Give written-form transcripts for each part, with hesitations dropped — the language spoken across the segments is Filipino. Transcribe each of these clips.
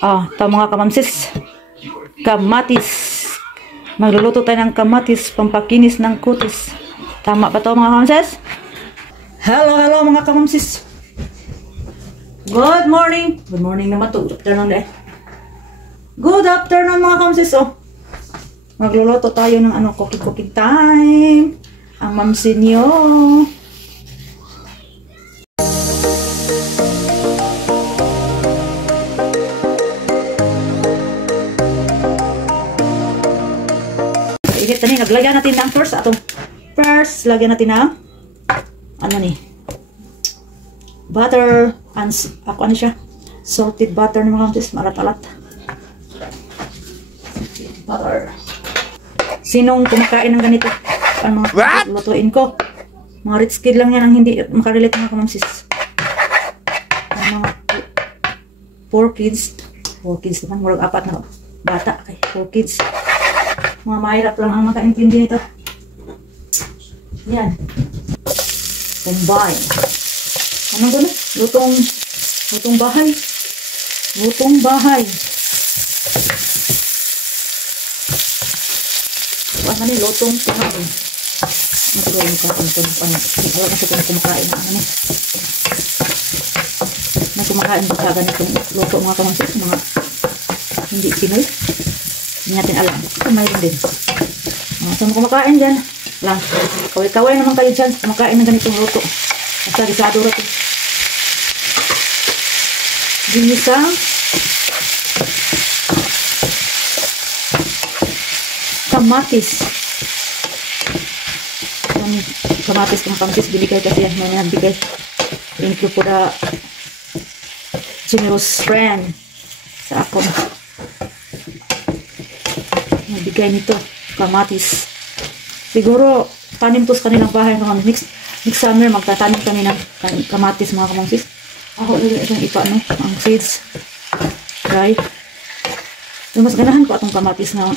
Ito mga kamamsis. Kamatis. Magluluto tayo ng kamatis, pampakinis ng kutis. Tama ba to mga kamamsis? Hello mga kamamsis. Good morning. Good morning naman to. Good afternoon eh. Good afternoon mga kamamsis. Magluluto tayo ng cooking time. Ang mamsin nyo. Tani, naglagyan natin ng first, lagyan natin ng butter and siya, salted butter na mga kamamsis, malat-alat butter. Sinong kumakain ng ganito? Ang mga lutuin ko, mga rich kid lang yan ang hindi makarelate mga kamamsis. Ang mga 4 kids naman, murag 4 na bata, okay, 4 kids. Mga mahirap lang ang makaintindi nito. Yan. Combine. Anong gano'n? Lutong bahay. Lutong bahay. Ano ni? Lutong kumain. Matulog ka kung alam kasi kung kumakain na may kumakain ba ka ganitong luto mga kamamsis, mga hindi Pinoy. Hindi natin alam. Ito mayroon din. So, kumakain dyan lang. Kaway-kaway naman kayo dyan. Kumakain ng ganitong luto. Basta gisado rato. Ginisang kamatis. Kamatis ng kamatis. Binigay kasi yan. May nagbigay. Thank you for the generous friend sa akong bigay nito, kamatis. Siguro, tanim to sa kanilang bahay naman. Next summer, magtatanim kami ng kamatis mga kamamsis. Ako, itong ipa, ang seeds. Right? Yung mas ganahan ko atong kamatis na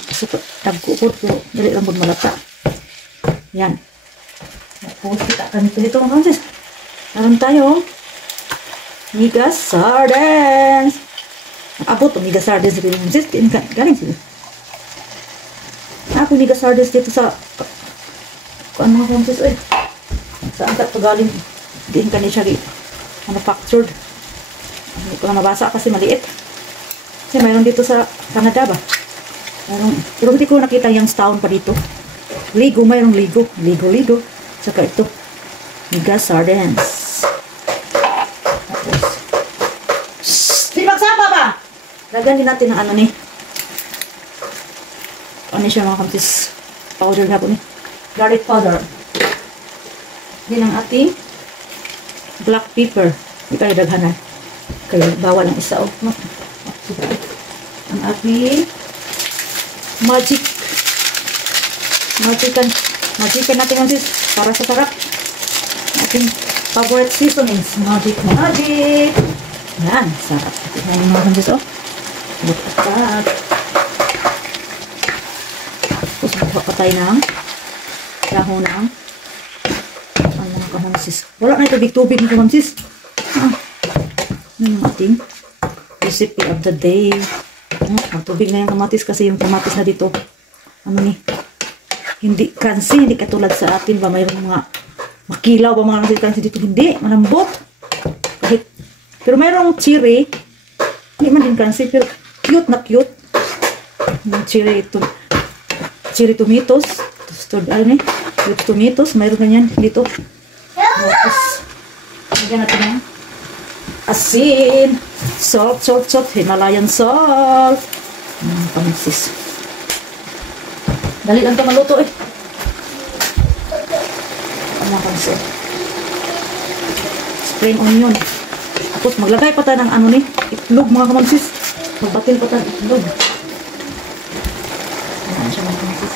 tagkukod, pero dali lang malata. Yan. Tapos, kita ka nito mga kamamsis. Naroon tayo, migas sardines. Abot, migas sardines dito mga kamamsis. Galing sila. Ako migas sardines dito sa mga kamamsis saan ka galing din ka ni siya manufactured. Hindi ko na mabasa kasi maliit kasi mayroon dito sa Canada ba pero hindi ko nakita yung town pa dito. Ligo, mayroong ligo saka ito migas sardines. Di magsama ba? Lagyan din natin ng ano siya mga kamamsis, powder na po ni garlic powder. Din ang ating black pepper. Hindi kayo daghanan. Kaya bawal ang isa. Ang ating magican natin kamamsis para sa sarap. Ating favorite seasonings. Magic. Yan, sarap. Tingnan niyo mga kamamsis butat. Tapos magpapatay ng dahon ng mga kamamsis. Wala na tubig ng kamamsis. Yung ating recipe of the day. Magtubig na yung kamatis kasi yung kamatis na dito hindi crunchy, hindi katulad sa atin ba mayroong mga makilaw ba mga crunchy dito, hindi, malambot pero mayroong cherry hindi man din crunchy pero cute na cute. Cherry tomatoes. Tomatoes, mayroon ganyan dito. Tapos, lagyan natin ng asin, salt, Himalayan salt. Kamamsis. Dali lang ito maluto kamamsis. Spring onion. Tapos, maglagay pa tayo ng itlog mga kamamsis. Magbatil pa tayo ng itlog. Ayan siya mga kamamsis.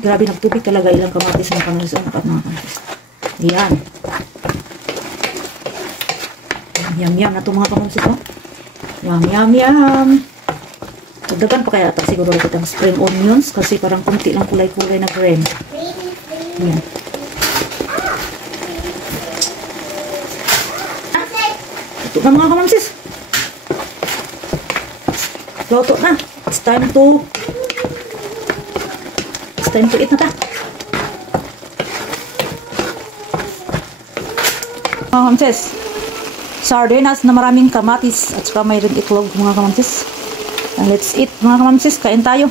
Grabe nagtubig talaga ilang kamatis ng kamamsis mga kamamsis. Yan. Yum na ito mga kamamsis. Yum. Dagdagan pa kaya ata siguro kitang spring onions kasi parang kunti lang kulay-kulay na green. Ayan. Ito na mga kamamsis. Luto na. It's time to eat na ta. Mga kamamsis. Sardinas na maraming kamatis at saka mayroong itlog mga kamamsis. And let's eat mga kamamsis. Kain tayo.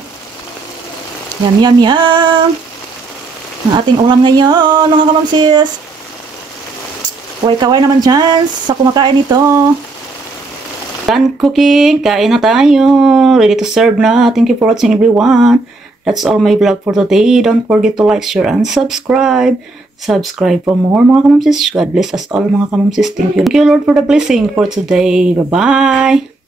Yum, yum, yum. Ang ating ulam ngayon mga kamamsis. Kaway-kaway naman dyan sa kumakain ito. Done cooking. Kain na tayo. Ready to serve na. Thank you for watching everyone. That's all my vlog for today. Don't forget to like, share, and subscribe. Subscribe for more mga kamamsis. God bless us all mga kamamsis. Thank you. Thank you Lord for the blessing for today. Bye-bye.